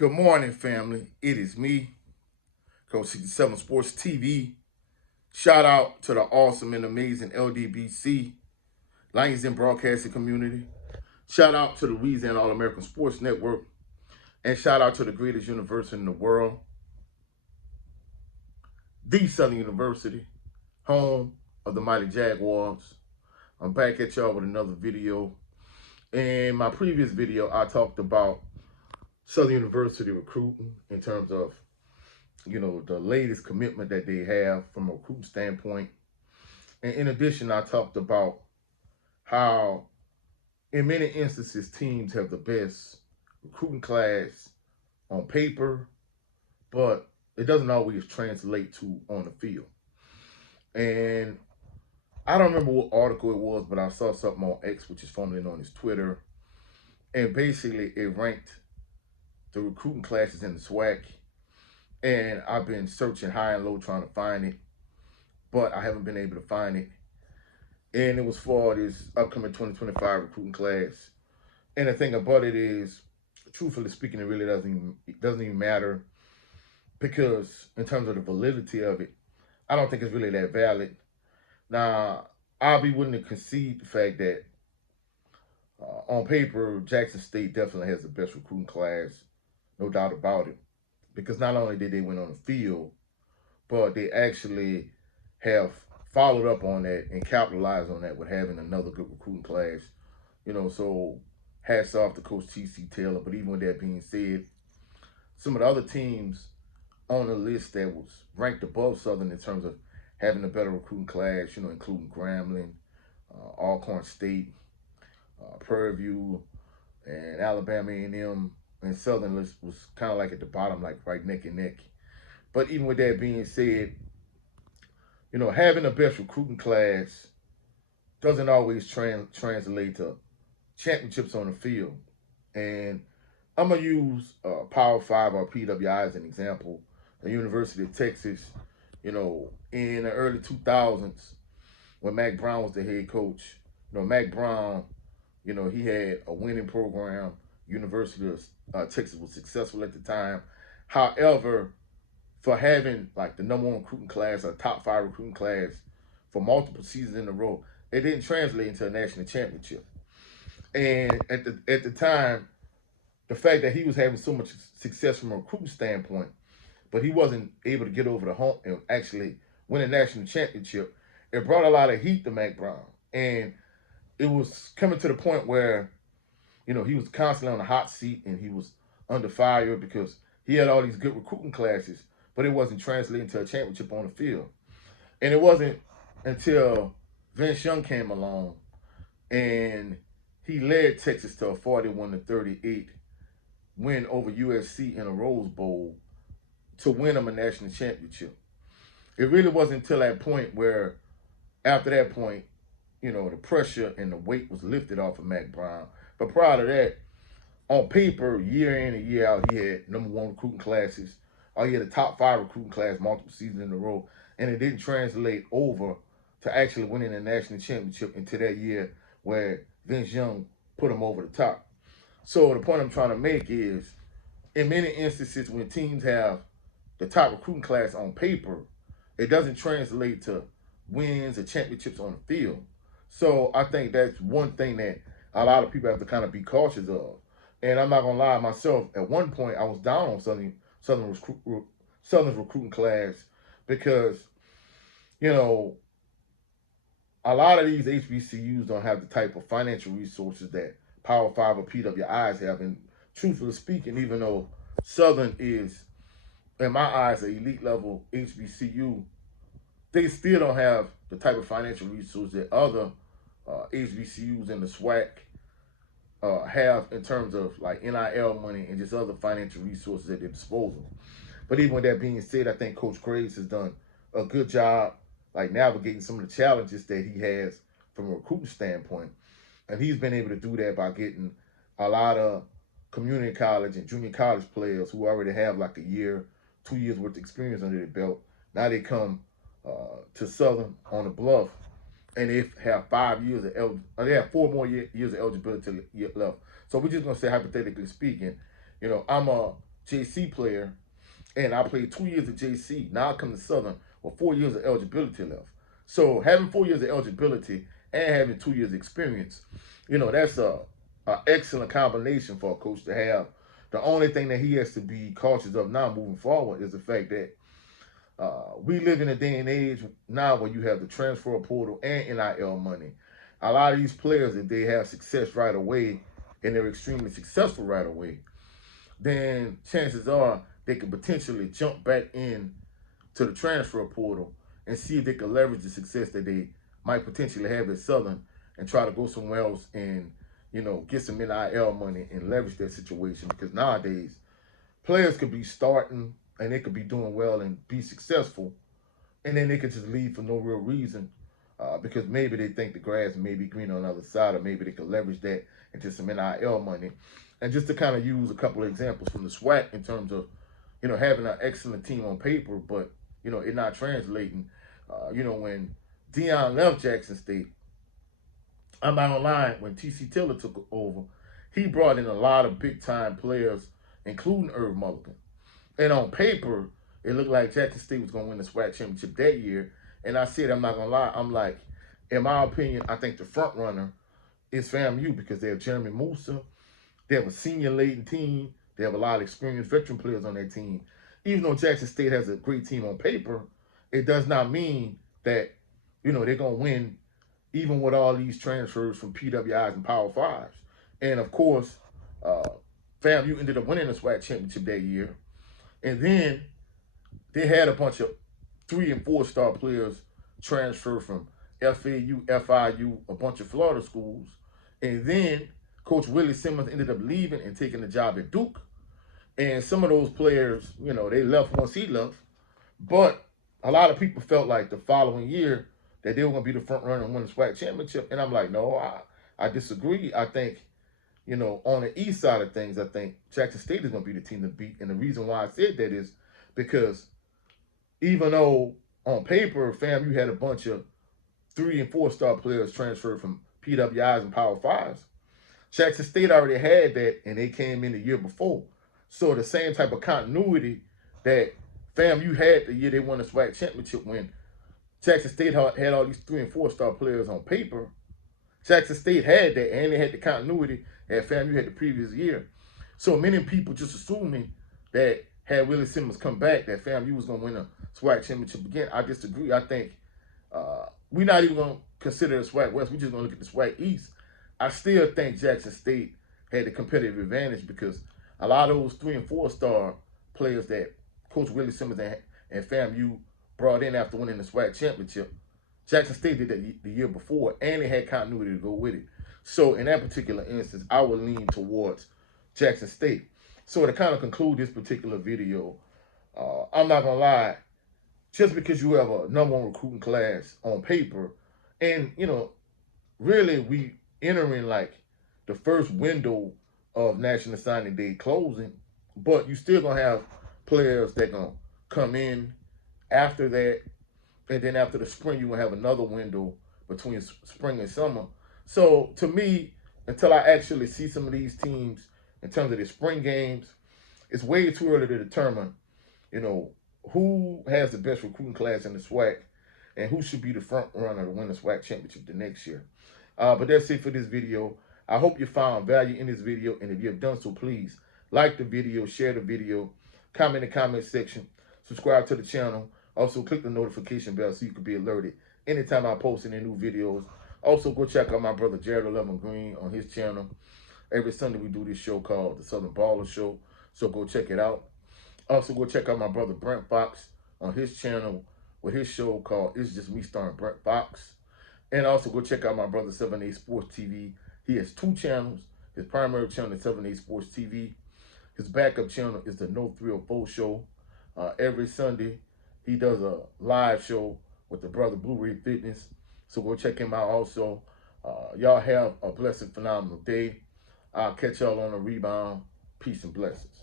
Good morning, family. It is me, Coach 67 Sports TV. Shout out to the awesome and amazing LDBC, Lions and Broadcasting Community. Shout out to the Louisiana All-American Sports Network. And shout out to the greatest university in the world, the Southern University, home of the mighty Jaguars. I'm back at y'all with another video. In my previous video, I talked about Southern University recruiting in terms of the latest commitment that they have from a recruiting standpoint. And in addition, I talked about how in many instances teams have the best recruiting class on paper, but it doesn't always translate to on the field. And I don't remember what article it was, but I saw something on X, which is formerly known as Twitter. And basically it ranked the recruiting classes in the SWAC. And I've been searching high and low trying to find it, but I haven't been able to find it. And it was for this upcoming 2025 recruiting class. And the thing about it is, truthfully speaking, it really doesn't even matter, because in terms of the validity of it, I don't think it's really that valid. Now, I'll be willing to concede the fact that on paper, Jackson State definitely has the best recruiting class, no doubt about it. Because not only did they win on the field, but they actually have followed up on that and capitalized on that with having another good recruiting class. So hats off to Coach T.C. Taylor. But even with that being said, some of the other teams on the list that was ranked above Southern in terms of having a better recruiting class, including Grambling, Alcorn State, Prairie, and Alabama A&M, and Southern was kind of like at the bottom, like right neck and neck. But even with that being said, having the best recruiting class doesn't always translate to championships on the field. And I'm going to use Power 5 or PWI as an example. The University of Texas, in the early 2000s, when Mack Brown was the head coach, Mack Brown, he had a winning program. University of Texas was successful at the time. However, for having like the #1 recruiting class or top 5 recruiting class for multiple seasons in a row, it didn't translate into a national championship. And at the time, the fact that he was having so much success from a recruiting standpoint, but he wasn't able to get over the hump and actually win a national championship, it brought a lot of heat to Mack Brown. And it was coming to the point where he was constantly on the hot seat and he was under fire because he had all these good recruiting classes, but it wasn't translating to a championship on the field. And it wasn't until Vince Young came along and he led Texas to a 41-38 win over USC in a Rose Bowl to win them a national championship. It really wasn't until that point where, after that point, the pressure and the weight was lifted off of Mack Brown. But prior to that, on paper, year in and year out, he had #1 recruiting classes. He had a top 5 recruiting class multiple seasons in a row. And it didn't translate over to actually winning a national championship until that year where Vince Young put him over the top. So the point I'm trying to make is, in many instances, when teams have the top recruiting class on paper, it doesn't translate to wins or championships on the field. So I think that's one thing that a lot of people have to kind of be cautious of. And I'm not going to lie, myself, at one point, I was down on Southern's recruiting class because, a lot of these HBCUs don't have the type of financial resources that Power 5 or PWIs have. And truthfully speaking, even though Southern is, in my eyes, an elite level HBCU, they still don't have the type of financial resources that other HBCUs in the SWAC have in terms of like NIL money and just other financial resources at their disposal. But even with that being said, I think Coach Graves has done a good job like navigating some of the challenges that he has from a recruiting standpoint. And he's been able to do that by getting a lot of community college and junior college players who already have like a year, 2 years worth of experience under their belt. Now they come to Southern on the bluff, and they have 5 years of they have 4 more years of eligibility left. So we're just gonna say, hypothetically speaking, I'm a JC player, and I played 2 years at JC. Now I come to Southern with 4 years of eligibility left. So having 4 years of eligibility and having 2 years experience, that's a excellent combination for a coach to have. The only thing that he has to be cautious of now moving forward is the fact that we live in a day and age now where you have the transfer portal and NIL money. A lot of these players, if they have success right away and they're extremely successful right away, then chances are they could potentially jump back in to the transfer portal and see if they can leverage the success that they might potentially have at Southern and try to go somewhere else and, get some NIL money and leverage that situation. Because nowadays, players could be starting and they could be doing well and be successful, and then they could just leave for no real reason because maybe they think the grass may be green on the other side, or maybe they could leverage that into some NIL money. And just to kind of use a couple of examples from the SWAC in terms of, having an excellent team on paper, but, it not translating. When Dion left Jackson State, I'm not gonna lie, when T.C. Tiller took over, he brought in a lot of big-time players, including Irv Mulligan. And on paper, it looked like Jackson State was going to win the SWAC championship that year. And I said, I'm not going to lie, I'm like, in my opinion, I think the front runner is FAMU because they have Jeremy Musa. They have a senior-laden team. They have a lot of experienced veteran players on their team. Even though Jackson State has a great team on paper, it does not mean that, they're going to win even with all these transfers from PWIs and Power Fives. And, of course, FAMU ended up winning the SWAC championship that year. And then they had a bunch of 3- and 4-star players transfer from FAU, FIU, a bunch of Florida schools. And then Coach Willie Simmons ended up leaving and taking the job at Duke. And some of those players, they left once he left. But a lot of people felt like the following year that they were going to be the front runner and win the SWAC championship. And I'm like, no, I disagree. I think, on the east side of things, I think Jackson State is going to be the team to beat. And the reason why I said that is because even though on paper, FAMU had a bunch of 3- and 4-star players transferred from PWIs and Power Fives, Jackson State already had that, and they came in the year before. So the same type of continuity that FAMU had the year they won the SWAC championship, when Jackson State had all these 3- and 4-star players on paper, Jackson State had that, and they had the continuity that FAMU had the previous year. So many people just assuming that had Willie Simmons come back, that FAMU was going to win a SWAC championship again. I disagree. I think we're not even going to consider the SWAC West. We're just going to look at the SWAC East. I still think Jackson State had the competitive advantage because a lot of those 3- and 4-star players that Coach Willie Simmons and FAMU brought in after winning the SWAC championship, Jackson State did that the year before, and they had continuity to go with it. So in that particular instance, I would lean towards Jackson State. So to kind of conclude this particular video, I'm not going to lie, just because you have a #1 recruiting class on paper, and, really we entering like the first window of National Signing Day closing, but you still going to have players that going to come in after that. And then after the spring, you're going to have another window between spring and summer. So to me, until I actually see some of these teams in terms of their spring games, it's way too early to determine, who has the best recruiting class in the SWAC and who should be the front runner to win the SWAC championship the next year. But that's it for this video. I hope you found value in this video. And if you have done so, please like the video, share the video, comment in the comment section, subscribe to the channel. Also, click the notification bell so you can be alerted anytime I post any new videos. Also, go check out my brother Jared 11 Green on his channel. Every Sunday we do this show called the Southern Baller Show, so go check it out. Also, go check out my brother Brent Fox on his channel with his show called It's Just Me Starring Brent Fox. And also go check out my brother 7A Sports TV. He has 2 channels. His primary channel is 7A Sports TV. His backup channel is the No 304 Show. Every Sunday, he does a live show with the brother Blue Ray Fitness. So go check him out also. Y'all have a blessed, phenomenal day. I'll catch y'all on the rebound. Peace and blessings.